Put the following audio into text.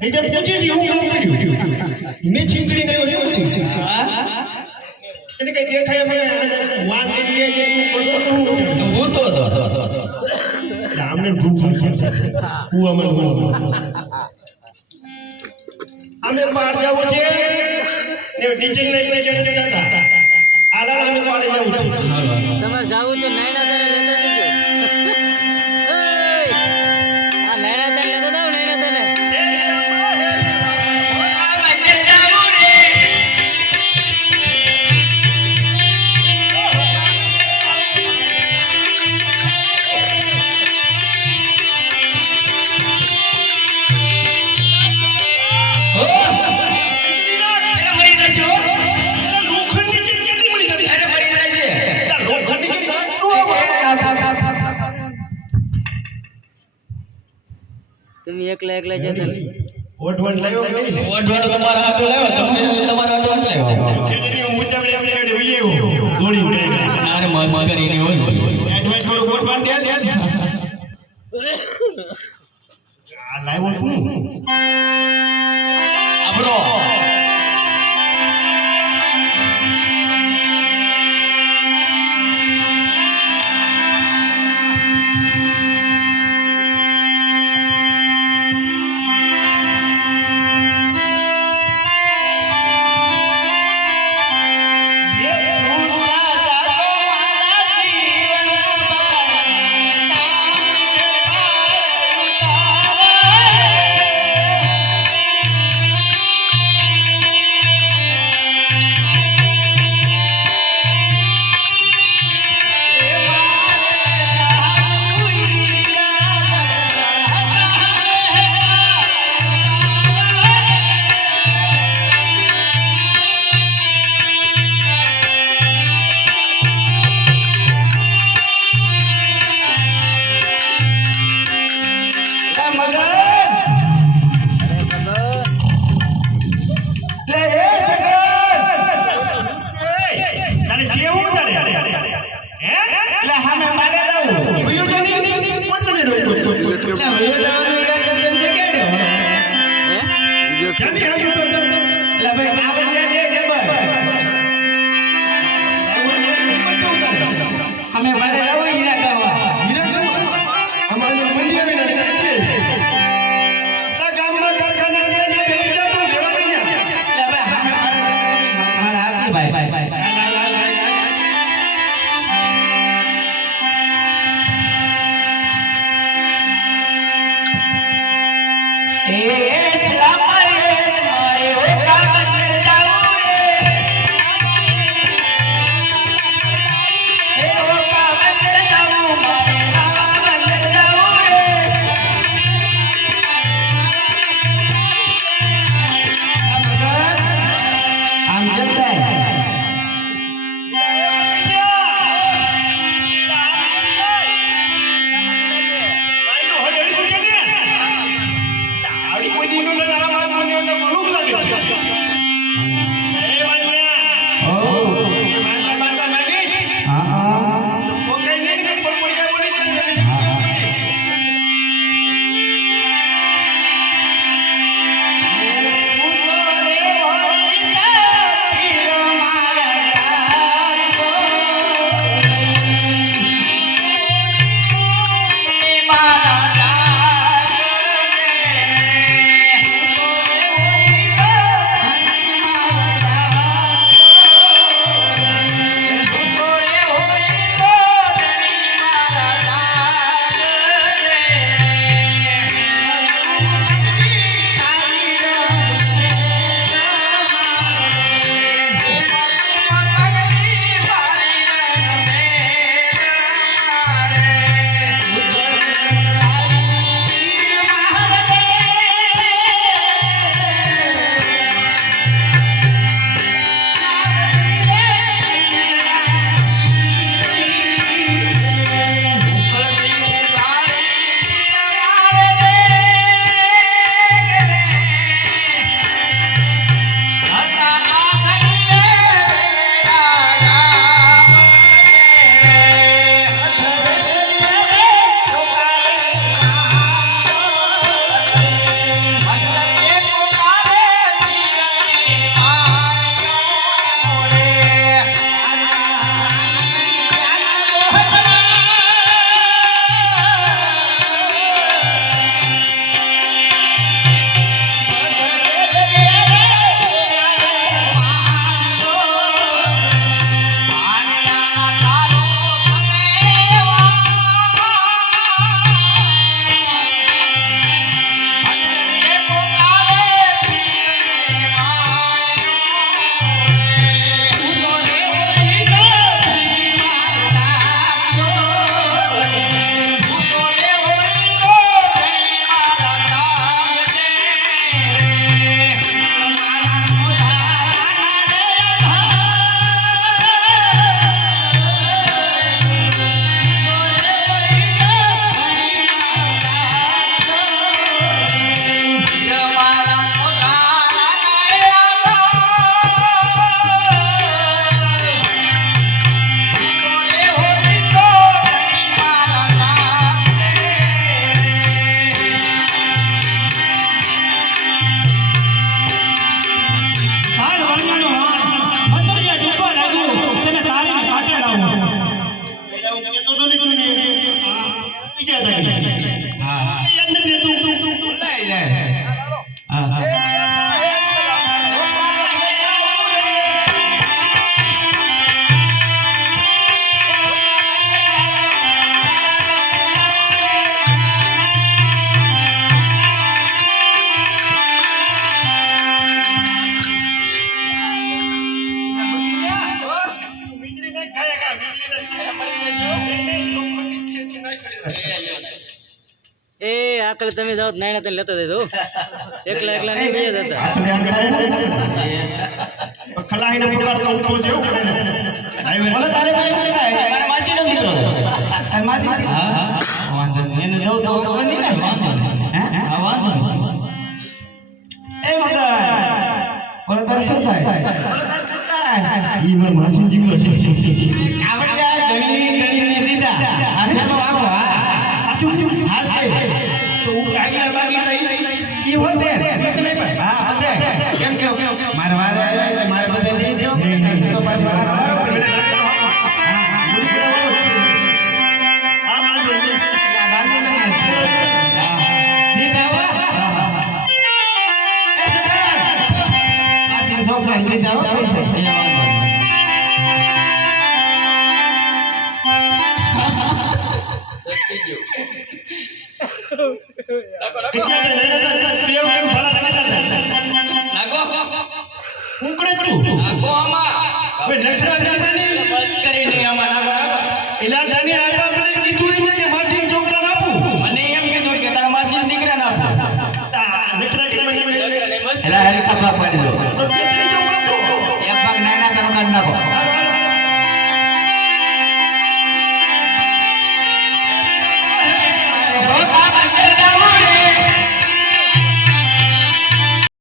એટલે પૂછે છે હું કામ કર્યું મેં છીંકડી ને એવું. એટલે કઈ દેખાય મને વાન કરી લે છે એવું બધું શું? હું તો હતો એટલે ભૂખ. કૂવામાં કૂવામાં. અમે બહાર જવું છે ને ટીચિંગ લાઈન લઈ જઈને આલા અમે બહાર જવું તમે એકલા એકલા જતા ને ઓઢવણ લાવ્યો કે નહીં? તમારા હાથો લાવ્યો તમે તમારા હાથો નથી લાવ્યો એટલે હું ઉતાવળે એમને એમને વહી દોડી ઉડે. નારે મસ્ત કરીને હોય દે, દે. આ લાવ્યો. Yeah. આકલ તમે જાઓ તો નાયણા તને લેતા દેજો એકલા એકલા નહીં ગયા જતા ને ખલાઈને પગાર તો ઉઠવો જેવું કરે ને ડ્રાઈવર બોલો તારે ભાઈ શું થાય? મારા માસીનો દીકરો. તારી માસી હા, હા. વાંધો નહીં. એને જવું તો તો બની ને. વાંધો હે? હા, વાંધો એ મગર. બોલે તારે શું થાય? ઈ મારો માસી જીગલો છે આપણે નહીં હોતે. હા, બધે. કેમ કેમ મારે વારે આવ્યો એટલે મારે બધે લઈ દો તો પાછો પડે. આ નાખો આમાં. બસ